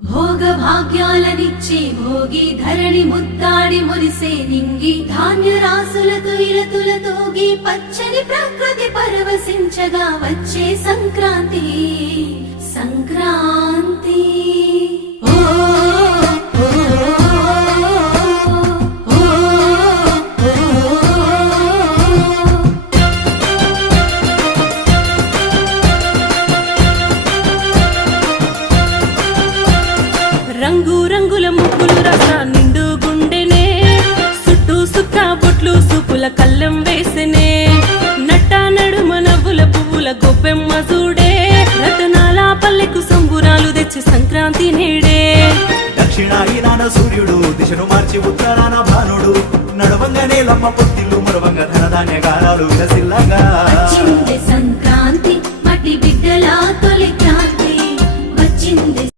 భోగ భాగ్యాలనిచ్చే భోగి ధరణి ముద్దాడి మురిసే నింగి ధాన్య రాసులతో ఇలతులతోగి పచ్చని ప్రకృతి పరవశించగా వచ్చే సంక్రాంతి సంక్రాంతి ఓ ఓ, ఓ, రంగు రంగుల ముగ్గులు రస నిండు గుండెనే చుట్టూ సుక్క బొట్లు సూపుల కళ్ళం వేసనే నట్ట నడుమ నవ్వుల పువ్వుల గొప్పెమ్మ చూడే రతనాల పల్లెకు సంబురాలు తెచ్చి సంక్రాంతి నేడే దక్షిణాయనాన సూర్యుడు దిశను మార్చి ఉత్తరాన భానుడు నడవంగానే లమ్మ పొత్తిల్లు మరవంగ ధనధాన్య గారాలు విలసిల్లగా వచ్చింది